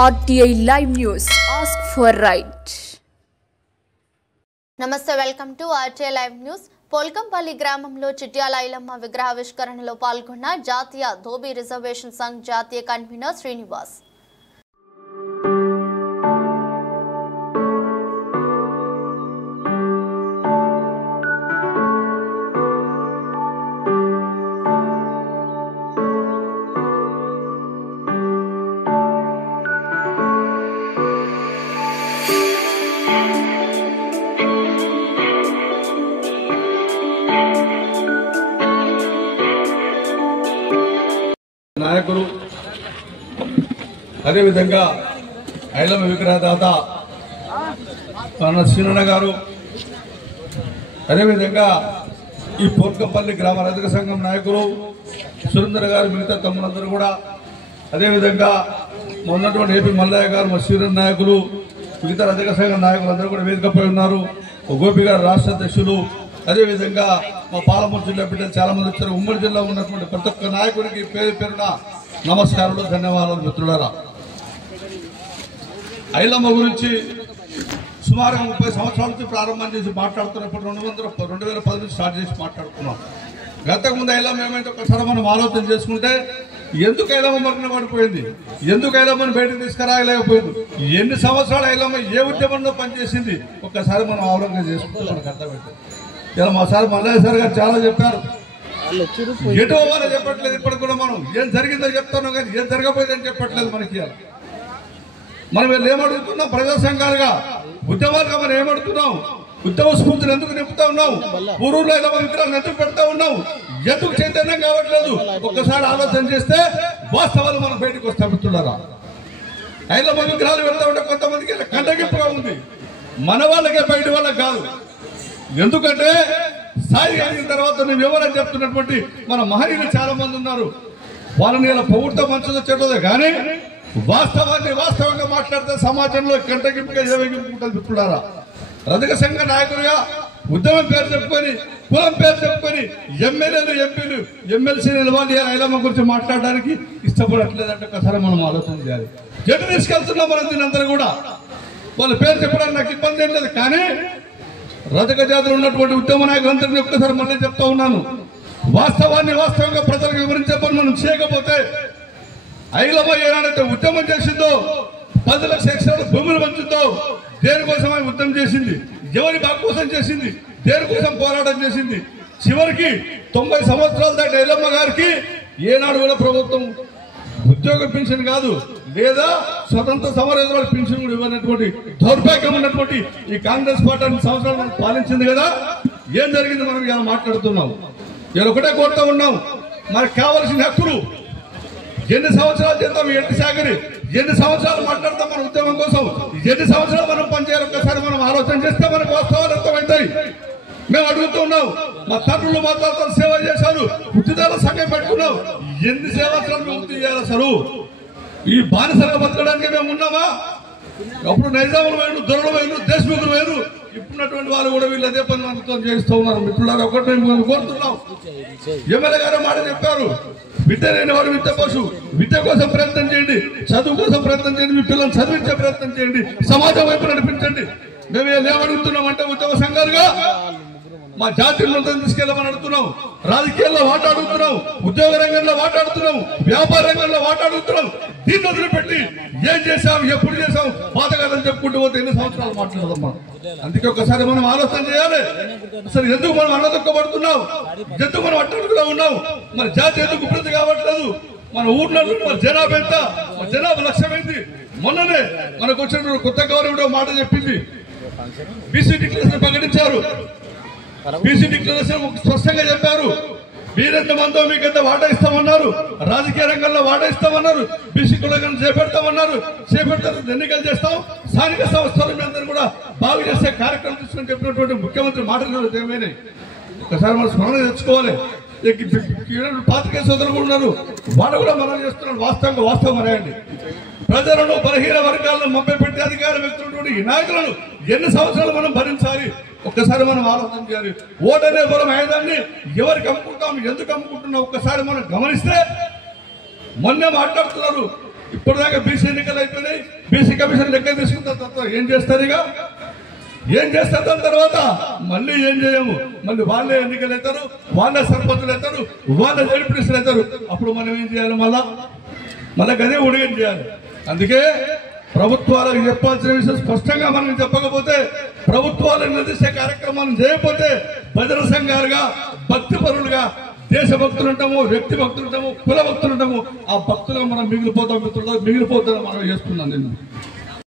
RTI Live News. Ask for right. నమస్తే, welcome to RTI Live News. Polkampalli గ్రామంలో చిట్యాల ఐలమ్మ విగ్రహావిష్కరణలో పాల్గొన్న జాతీయ ధోబీ రిజర్వేషన్ సంఘ్ జాతీయ కన్వీనర్ శ్రీనివాస్. నాయకులు అదేవిధంగా ఐలమ్మ విగ్రహదాత శ్రీనన్న గారు, అదేవిధంగా ఈ పోల్కంపల్లి గ్రామ రజక సంఘం నాయకులు సురేందర్ గారు, మిగతా తమ్ములందరూ కూడా, అదేవిధంగా మొన్నటువంటి ఏపీ మల్లయ్య గారు, మా శ్రీరంగ నాయకులు, మిగతా రజక సంఘం నాయకులందరూ కూడా వేదికపై ఉన్నారు. గోపి గారు రాష్ట్ర అధ్యక్షులు, అదేవిధంగా మా పాలమూరు జిల్లా బిడ్డలు చాలా మంది వచ్చారు. ఉమ్మడి జిల్లా ఉన్నటువంటి ప్రతి ఒక్క నాయకుడికి పేరు పేరున నమస్కారాలు, ధన్యవాదాలు. మిత్రులారా, ఐలమ్మ గురించి సుమారుగా 30 సంవత్సరాల నుంచి ప్రారంభం చేసి మాట్లాడుతున్నప్పుడు 2010 నుంచి స్టార్ట్ చేసి మాట్లాడుతున్నాం. గతకుముందు ఐలమ్మ ఏమైతే ఒకసారి మనం ఆలోచన చేసుకుంటే, ఎందుకు ఐలమ్మ మరణ పడిపోయింది, ఎందుకు ఐలమ్మని బయటకు తీసుకురాయలేకపోయింది, ఎన్ని సంవత్సరాలు ఐలమ్మ ఏ ఉద్యమంలో పనిచేసింది, ఒక్కసారి మనం అవలోకనం చేసుకుంటే మనకు అర్థమవుతుంది. ఇలా మా సార్ మల్లయ్య సార్ గారు చాలా చెప్పారు. ఎటు అవ్వాలో చెప్పట్లేదు. ఇప్పుడు కూడా మనం ఏం జరిగిందో చెప్తాను కానీ ఏం జరగబోయేదని చెప్పట్లేదు. మనకి మనం వీళ్ళు ఏమడుగుతున్నాం, ప్రజా సంఘాలుగా ఉద్యమాలుగా మనం ఏమడుగుతున్నాం, ఉద్యమ స్ఫూర్తిని ఎందుకు నింపుతా ఉన్నాం, ఊరూరులో ఐలమ్మ విగ్రహాలను ఎందుకు పెడతా ఉన్నాం, ఎందుకు చైతన్యం కావట్లేదు, ఒక్కసారి ఆలోచన చేస్తే వాస్తవాలు మనం బయటకు వస్తా. మిత్రులారా, ఐలమ్మ విగ్రహాలు పెడతా ఉంటే కొంతమందికి కంటగింపుగా ఉంది. మన వాళ్ళకే, బయట వాళ్ళకి కాదు. ఎందుకంటే స్థాయి కలిగిన తర్వాత నువ్వు ఎవరని చెప్తున్నటువంటి మన మహనీయులు చాలా మంది ఉన్నారు. వాళ్ళని ఇలా పొగుడుతో మంచిదో చెడ్డదో కానీ వాస్తవాన్ని వాస్తవంగా మాట్లాడితే సమాజంలో కంటగింపుగా ఏవేగింపుకుంటుంది. మిత్రులారా, రజక సంఘ నాయకులుగా ఉద్యమం పేరు చెప్పుకొని, కులం పేరు చెప్పుకొని ఎమ్మెల్యేలు, ఎంపీలు, ఎమ్మెల్సీలు నిలవాలి ఐలమ్మ గురించి మాట్లాడడానికి ఇష్టపడట్లేదంటే ఒకసారి మనం ఆలోచన చేయాలి. ఎటు తీసుకెళ్తున్నాం మనం దీనందరూ కూడా. వాళ్ళ పేరు చెప్పడానికి నాకు ఇబ్బంది ఏం లేదు, కానీ రజక జాతులు ఉన్నటువంటి ఉద్యమ నాయకులందరినీ ఒక్కసారి మళ్ళీ చెప్తా ఉన్నాను, వాస్తవాన్ని వాస్తవంగా ప్రజలకు వివరించబడి మనం చేయకపోతే, ఐలమ్మ ఏనాడైతే ఉద్యమం చేసిందో, 10 లక్షల ఎకరాల భూములు పంచుతో దేనికోసం ఆమె ఉద్యమం చేసింది, ఎవరి బాగు కోసం చేసింది, దేనికోసం పోరాటం చేసింది, చివరికి 90 సంవత్సరాల దాకా ఐలమ్మ గారికి ఏనాడు కూడా ప్రభుత్వం ఉద్యోగ పింఛన్ కాదు, లేదా స్వతంత్ర సమరయోధుల పింఛన్ కూడా ఇవ్వనటువంటి దౌర్భాగ్యం ఉన్నటువంటి ఈ కాంగ్రెస్ పార్టీ 2 సంవత్సరాలు మనం పాలించింది కదా. ఏం జరిగింది మనం ఇలా మాట్లాడుతున్నాం. ఇలా ఒకటే కోరుతా ఉన్నాం, మనకు కావాల్సిన హక్కులు ఎన్ని సంవత్సరాలు చేద్దాం, ఎన్ని సాగరి ఎన్ని సంవత్సరాలు మాట్లాడతాం మన ఉద్యమం కోసం, ఎన్ని సంవత్సరాలు మనం పనిచేయాలి, ఒక్కసారి మనం ఆలోచన చేస్తే మనకు వాస్తవాలు అర్థమవుతాయి. మేము అడుగుతున్నాం, మా తండ్రులు మా తాతలు సేవ చేశారు, ఉచితాల సంఘం పెట్టుకున్నాం, ఎన్ని సంవత్సరాలు ముక్తి చేయాలి అసలు? ఈ బానిసలుగా బతకడానికి మేము ఉన్నామా? అప్పుడు నైజాములు వేరు, దొరలు వేరు, దేశముఖులు వేరు, ఇప్పుడున్నటువంటి వాళ్ళు కూడా వీళ్ళు అదే పని మనతో చేస్తూ ఉన్నారు. మిత్రులారా, ఒకటి మేము కోరుతున్నాం, ఎమ్మెల్యే గారు మాట చెప్పారు, విద్య లేని వారు విద్య కోసం, విద్య కోసం ప్రయత్నం చేయండి, చదువు కోసం ప్రయత్నం చేయండి, మీ పిల్లల్ని చదివించే ప్రయత్నం చేయండి, సమాజం వైపు నడిపించండి. మేము ఏమడుగుతున్నామంటే ఉద్యమ సంఘాలుగా మా జాతీయంలో తీసుకెళ్ళమని అడుగుతున్నాం, రాజకీయాల్లో మాట్లాడుతున్నాం, ఉద్యోగ రంగంలో మాట్లాడుతున్నాం, వ్యాపార రంగంలో మాట్లాడుతున్నాం. దీన్ని వదిలిపెట్టి ఏం చేశాం, ఎప్పుడు చేశాం, పాతకాలం చెప్పుకుంటూ పోతే ఎన్ని సంవత్సరాలు మాట్లాడదాం. అందుకే ఒకసారి మనం ఆలోచన చేయాలి, అసలు ఎందుకు మనం అన్నదొక్కబడుతున్నాం, ఎందుకు మనం అట్టడుగులో ఉన్నాం, మన జాతి ఎందుకు వృద్ధి కావట్లేదు, మన ఊర్లో మన జనాభా ఎంత, మన జనాభా లక్ష్యం ఏంటి. మొన్ననే మనకు వచ్చిన కొత్త గవర్నమెంట్ మాట చెప్పింది, బీసీ డిక్లరేషన్ ప్రకటించారు. బీసీ డిక్లరేషన్ స్పష్టంగా చెప్పారు, మీరెంత మందో మీకెంత వాటా ఇస్తామన్నారు, రాజకీయ రంగంలో వాటా ఇస్తామన్నారు, బీసీ కులగలను చేపడతామన్నారు, చేపడతారు, ఎన్నికలు చేస్తాం, స్థానిక సంస్థలు మీ అందరూ కూడా బాగు చేసే కార్యక్రమం తీసుకుని చెప్పినటువంటి ముఖ్యమంత్రి మాటలు ఏమైనాయి ఒకసారి మనం స్మరణ తెచ్చుకోవాలి. పాత్రికేయ సోదరులు కూడా ఉన్నారు, వాళ్ళు కూడా మనం చేస్తున్నారు. వాస్తవం అనేయండి, ప్రజలను బలహీన వర్గాలను మభ్యపెట్టే అధికారం వ్యక్తులు ఈ నాయకులను ఎన్ని సంవత్సరాలు మనం భరించాలి, ఒక్కసారి మనం ఆలోచన చేయాలి. ఓటనే బలం ఆయుధాన్ని ఎవరికి అమ్ముకుంటాం, ఎందుకు అమ్ముకుంటున్నాం ఒక్కసారి మనం గమనిస్తే, మొన్నే మాట్లాడుతున్నారు ఇప్పుడు దాకా బీసీ ఎన్నికలు అయిపోయినాయి, బీసీ కమిషన్ లెక్క తీసుకున్న తర్వాత ఏం చేస్తారు? ఇక ఏం చేస్తారు? దాని తర్వాత మళ్ళీ ఏం చేయము, మళ్ళీ వాళ్ళే ఎన్నికలు అవుతారు, వాళ్ళే సర్పంచులు అవుతారు, వాళ్ళే జడ్పీటీసీలు అవుతారు. అప్పుడు మనం ఏం చేయాలి? మళ్ళా గదే ఉడిగం చేయాలి. అందుకే ప్రభుత్వాలకు చెప్పాల్సిన విషయం స్పష్టంగా మనం చెప్పకపోతే, ప్రభుత్వాలు నిర్దిష్ట కార్యక్రమాలను చేయకపోతే భజన సంఘాలుగా, భక్తి పరులుగా దేశ భక్తులు ఉంటాము, వ్యక్తి భక్తులు ఉంటాము, కుల భక్తులు ఉంటాము. ఆ భక్తులుగా మనం మిగిలిపోతాం. మిగిలిపోతాం మనం చేస్తున్నాం. నేను